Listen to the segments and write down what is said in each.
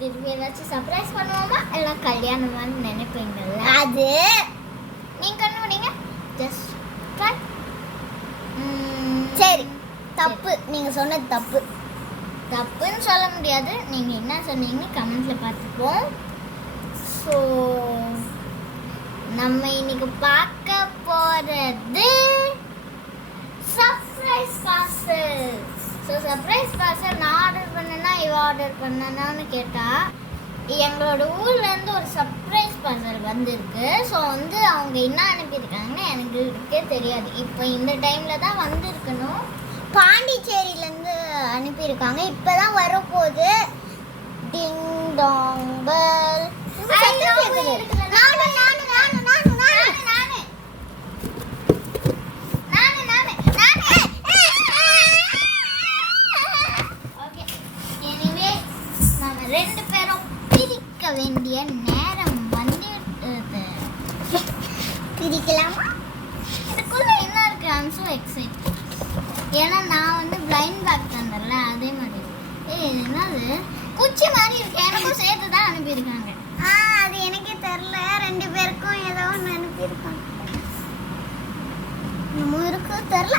திருப்பி ஏதாச்சும் சர்ப்ரைஸ் பண்ணுவோமா இல்லை கல்யாணமான்னு நினைப்பீங்கல்ல, அது நீங்கள் கண்டுபிடிங்க. Just try. சரி, தப்பு. நீங்கள் சொன்னது தப்பு. தப்புன்னு சொல்ல முடியாது. நீங்கள் என்ன சொன்னீங்கன்னு கமெண்ட்டில் பார்த்துப்போம். ஸோ நம்ம இன்னைக்கு பார்க்க போகிறது surprise parcel. So surprise parcel நான் ஆர்டர் பண்ணேன்னா இவ ஆர்டர் பண்ணனான்னு கேட்டால், எங்களோட ஊர்லேருந்து ஒரு சர்ப்ரைஸ் பார்சல் வந்திருக்கு. ஸோ வந்து அவங்க என்ன அனுப்பியிருக்காங்கன்னு எனக்கே தெரியாது. இப்போ இந்த டைமில் தான் வந்திருக்கணும். பாண்டிச்சேரியிலேருந்து அனுப்பியிருக்காங்க. இப்போ தான் வரப்போகுது. டிங் டாங் பெல். ரெண்டு பேரும் பிரிக்க வேண்டிய நேரம் வந்துட்டது. பிரிக்கலாமா? இதுக்குள்ள என்ன இருக்கு? I'm so excited. ஏன்னா நான் வந்து பிளைண்ட் பேக் தந்தேன்ல, அதே மாதிரி. என்னது குச்சி மாதிரி இருக்கு. எனக்கும் சேர்த்து தான் அனுப்பியிருக்காங்க. அது எனக்கே தெரில. ரெண்டு பேருக்கும் ஏதோ ஒன்று அனுப்பியிருக்காங்க. இருக்கு தெரில.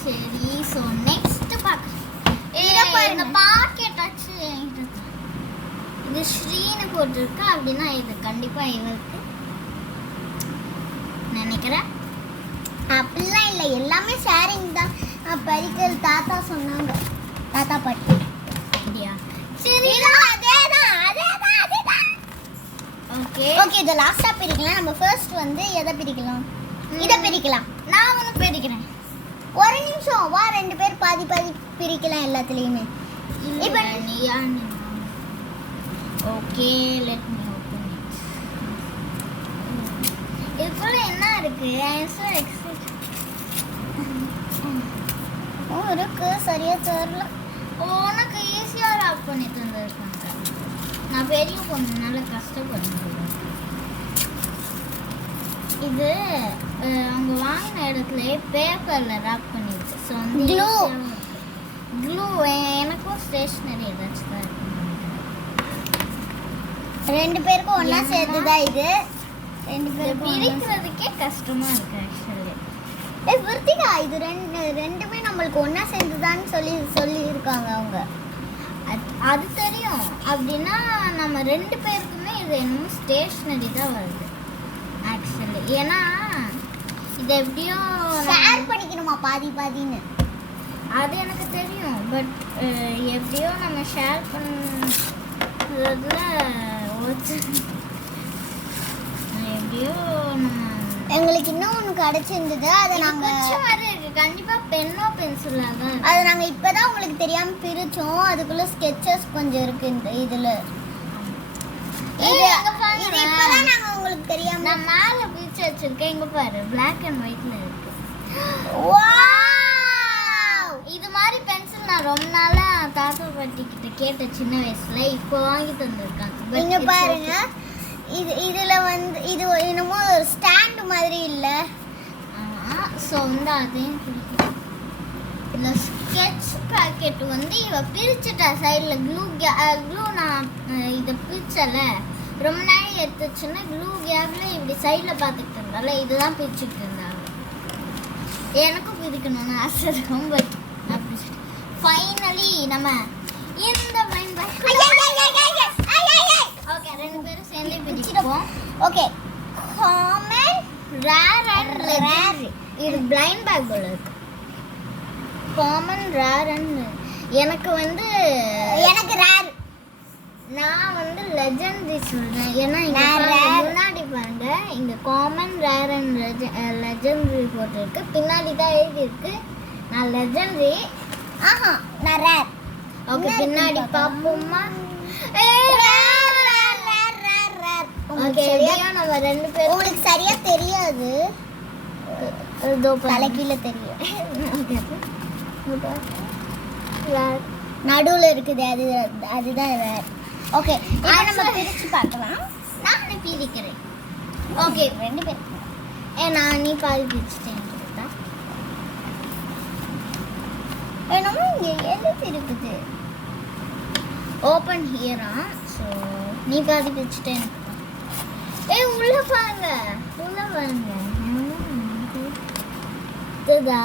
சரி, ஸோ நெக்ஸ்ட் பார்க்கலாம். இந்த பாக்கெட் ஆச்சு. இது ஸ்ரீனு போட்டிருக்கு. அப்படின்னா இது கண்டிப்பா இவருக்கு நினைக்கிறேன். அப்படிலாம் இல்லை, எல்லாமே ஷேரிங் தான். பரிக்கல் தாத்தா சொன்னாங்க, தாத்தா பாட்டி. அப்படியா? சரி, அதேதான். ஓகே, இதை லாஸ்டா பிரிக்கலாம். நம்ம ஃபர்ஸ்ட் வந்து எதை பிரிக்கலாம்? இதை பிரிக்கலாம். நான் ஒன்று பிரிக்கிறேன். ஒரு நிமிஷம் வா, ரெண்டு பேர் பாதி பாதி பிரிக்கலாம் எல்லாத்துலேயுமே. இப்போ நீயா? Okay, let me open it. இதுக்குள்ள என்ன இருக்கு? ஐ அம் சோ எக்ஸைட்டட். இருக்கு, சரியா தெரியல. உனக்கு ஈஸியா ராப் பண்ணி தந்திருக்காங்க. நான் பெரிய பொண்ணுனால கஷ்டப்படுறேன். இது அவங்க வாங்கின இடத்துல பேப்பர்ல ராப் பண்ணிருக்கு. ஸோ வந்து க்ளூ எனக்கும் ஸ்டேஷ்னரி ஏதாச்சும் தான் இருக்கு. ரெண்டு பேருக்கும் ஒன்றா சேர்த்துதான் இது. ரெண்டு பேருக்கும் பிரிக்கிறதுக்கே கஷ்டமா இருக்கு ஆக்சுவலி. விருத்திகா, இது ரெண்டுமே நம்மளுக்கு ஒன்றா சேர்ந்துதான்னு சொல்லியிருக்காங்க அவங்க. அது தெரியும். அப்படின்னா நம்ம ரெண்டு பேருக்குமே இது என்னமோ ஸ்டேஷ்னரி தான் வருது ஆக்சுவலி. ஏன்னா இது எப்படியோ ஷேர் பண்ணிக்கணுமா பாதி பாதின்னு, அது எனக்கு தெரியும். பட் எப்படியோ நம்ம ஷேர் பண்ணுறதுல எப்படியோ நம்ம எங்களுக்கு இன்னும் ஒன்று கிடச்சிருந்தது. அதை நாங்கள் கண்டிப்பாக பென்னோ பென்சிலாக தான், அதை நாங்கள் இப்போ தான் உங்களுக்கு தெரியாமல் பிரித்தோம். அதுக்குள்ளே ஸ்கெச்சஸ் கொஞ்சம் இருக்குது இந்த இதில். இப்போதான் நாங்கள் உங்களுக்கு தெரியாமல் நான் மேலே பிரித்து வச்சுருக்கேன். இங்கே பாரு, பிளாக் அண்ட் ஒயிட்டில் இருக்கு. இது மாதிரி பென்சில் நான் ரொம்ப நாளாக தாத்தா பாட்டி கிட்ட கேட்ட சின்ன வயசில். இப்போ வாங்கி தந்துருக்காங்க. இங்கே பாருங்க, இதில் வந்து இது என்னமோ ஒரு ஸ்டாண்டு மாதிரி இல்லை. ஸோ வந்து அதையும் பிடிக்கும். இந்த ஸ்கெட்ச் பேக்கெட் வந்து இவ பிரிச்சுட்டா சைடில். க்ளூ நான் இதை பிரிச்சலை, ரொம்ப நாள் எடுத்துச்சுன்னா க்ளூ கேப்பில் இப்படி சைடில் பார்த்துக்கிட்டு இருந்தால இதுதான் பிரிச்சுட்டு இருந்தாங்க. எனக்கும் பிரிக்கணும்னு ஆசை இருக்கும். பட் நான் பிரிச்சுட்டு ஃபைனலி நம்ம இந்த பிளைண்ட் பேக். ஓகே, ரெண்டு பேரும் சேர்ந்து பிரிச்சுப்போம். Okay, common, rare and rare. இது பிளைண்ட் பேக் போல இருக்கு. காமன், ரேர் அண்ட் எனக்கு ரேர். நான் வந்து லெஜெண்டரி சொல்றேன். ஏன்னா இங்க முன்னாடி பாருங்க, இங்க காமன், ரேர் அண்ட் லெஜெண்டரி போட்டிருக்கு. பின்னாடி தான் எழுதி இருக்கு நான் லெஜெண்டரி. நான் ரேர். ஓகே, பின்னாடி பாப்போமா? ஓகே, நம்ம ரெண்டு பேரும் உங்களுக்கு சரியா தெரியாது. தலைக்கீழ தெரியும். நடுவில் இருக்குது, அதுதான் ரேர். ஓகே, நம்ம பிரித்து பார்க்கலாம். நான் பிரிக்கிறேன். ஓகே, ரெண்டு பேர். நான் நீ பாதி பிரிச்சுட்டேன். என்னமோ இங்கே எழுதி இருக்குது. ஓப்பன் ஹியரா. ஸோ நீ பாதி வச்சுட்டே எனக்கு உள்ள பாருங்க இதுதா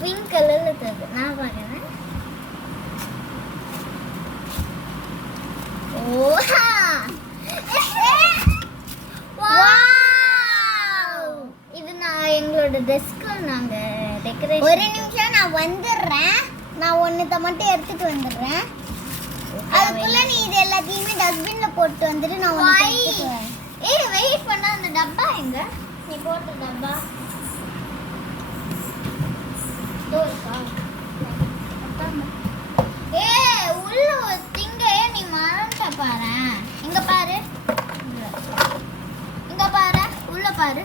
பிங்க் கலர்ல தருது. நான் பார்க்குறேன். ஓஹா இது நான் எங்களோட டெஸ்க்ல நாங்க டெக்கரேட். ஒரு நிமிஷம் நான் வந்துடுறேன். நான் ஒன்னுத்த மட்டும் எடுத்துட்டு வந்துடுறேன். அதுக்குள்ள நீ இது எல்லாத்தையுமே டஸ்ட்பின்ல போட்டு வந்துட்டு நான் உனக்கு எடுத்துட்டு வரேன். வெயிட் பண்ண. அந்த டப்பா எங்க? நீ போட்ட டப்பா உள்ள ஒரு திங்கையே நீ மறந்துட்ட பாரு. இங்க பாரு, உள்ள பாரு.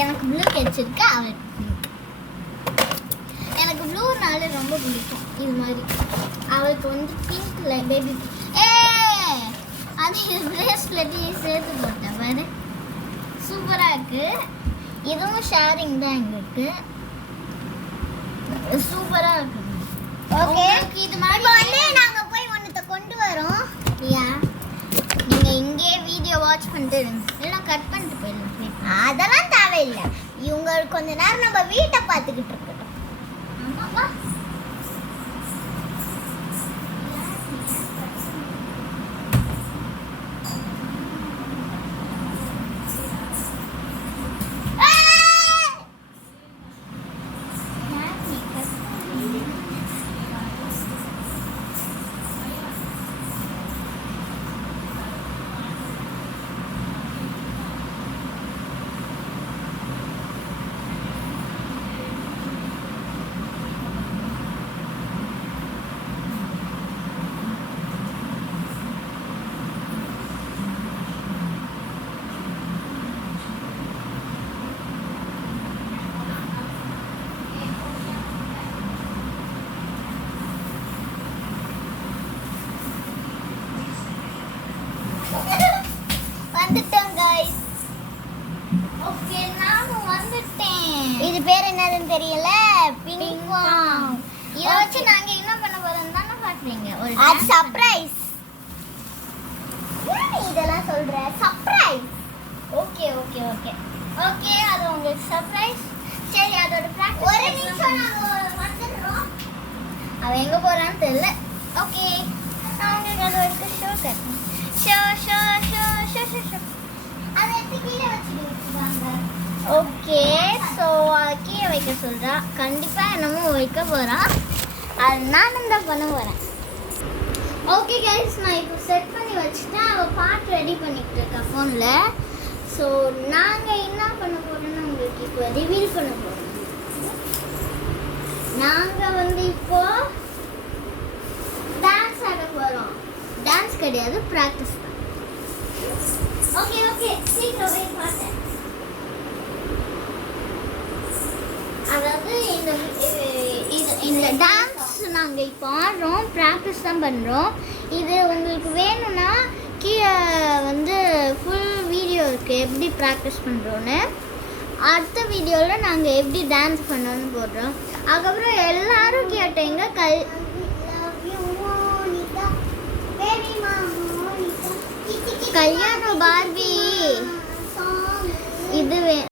எனக்கு ப்ளூ கிடைச்சிருக்கு, அவளுக்கு பிங்க். எனக்கு ப்ளூனால ரொம்ப பிடிக்கும். இது மாதிரி அவளுக்கு வந்து பிங்க்ல பேபி. அது பிரேஸ்லெட்டையும் சேர்த்து போட்டேன் பாரு. சூப்பராக இருக்கு. இதுவும் ஷேரிங் தான் எங்களுக்கு. சூப்பராக இருக்கு. ஓகே, இது மாதிரி வந்து நாங்கள் போய் ஒன்றத்தை கொண்டு வரோம். யா, நீங்கள் இங்கே வீடியோ வாட்ச் பண்ணிட்டு எல்லாம் கட் பண்ணிட்டு போயிடலாம். அதெல்லாம் தேவையில்லை. இவங்க கொஞ்ச நேரம் நம்ம வீட்டை பார்த்துக்கிட்டு இருக்கட்டும். ஆமாப்பா. வந்துட்டோம் गाइस. ஓகே, நானும் வந்துட்டேன். இது பேர் என்னன்னு தெரியல. பிங்க் வாம். இத வச்சு நாங்க என்ன பண்ண போறோம்னு தான பாக்குறீங்க. ஒரு சர்ப்ரைஸ். ஏன் இதெல்லாம் சொல்ற? Surprise. Okay okay okay okay, அது உங்களுக்கு சர்ப்ரைஸ். சரி, அதோட பிராக்டிஸ். ஒரு நிமிஷம் நாங்க வந்துறோம். அவ எங்க போறான்னு தெரியல. ஓகே, நான் உங்களுக்கு அதை வச்சு ஷோ கட்டணும். Show show show show show show. அதை எடுத்து கீழே வச்சுடுவாங்க. ஓகே, ஸோ கீழே வைக்க சொல்கிறா. கண்டிப்பாக என்னமோ வைக்க போகிறா. அது நானும் தான் பண்ண போகிறேன். ஓகே கைஸ், நான் இப்போ செட் பண்ணி வச்சுட்டேன். அவள் பாட்டு ரெடி பண்ணிக்கிட்டு இருக்கா ஃபோனில். ஸோ நாங்கள் என்ன பண்ண போகிறோம்னு உங்களுக்கு இப்போ ரிவீல் பண்ண போகிறோம். நாங்கள் வந்து இப்போ டான்ஸ் ஆட போகிறோம். டான்ஸ் கிடையாது, ப்ராக்டிஸ் தான். ஓகே ஓகே, சீக்கிரம் போய் பார்த்தேன். அதாவது இந்த டான்ஸ் நாங்கள் இப்போ ஆடுறோம், ப்ராக்டிஸ் தான் பண்ணுறோம். இது உங்களுக்கு வேணும்னா கீழே வந்து ஃபுல் வீடியோ இருக்குது எப்படி ப்ராக்டிஸ் பண்ணுறோன்னு. அடுத்த வீடியோவில் நாங்கள் எப்படி டான்ஸ் பண்ணோன்னு போடுறோம். அதுக்கப்புறம் எல்லாரும் கேட்டீங்க கல்யாணம் பார்பி இது